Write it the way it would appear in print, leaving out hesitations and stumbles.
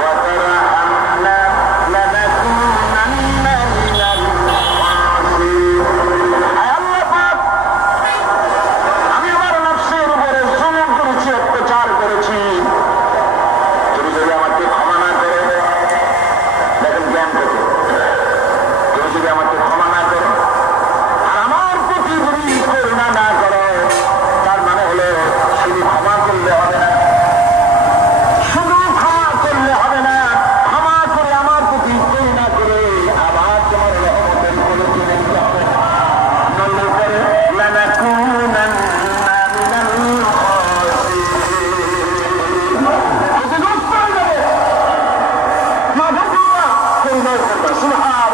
وترحمنا لنكونن من الخاسرين আয় আল্লাহ পাক আমি আমার নফসের উপরে জুলুম করেছি অত্যাচার করেছি তুমি যদি আমাকে ক্ষমা না করো দেখেন জ্ঞান থেকে তুমি যদি আমাকে ক্ষমা না করো আর আমার প্রতি যদি করুণা না করো তার মানে হলো শুধু ক্ষমা করলে হবে না শুধু ক্ষমা করলে হবে না ক্ষমা করে আমার প্রতি করুণা করে আবার তোমার রহমতের কোলে চলে যেতে হবে নইলে পরে লানাকুনান্না মিনাল খাসিরিন ক্ষতিগ্রস্ত হয়ে যাবে মাফ করবা করুণা করবা সুবহান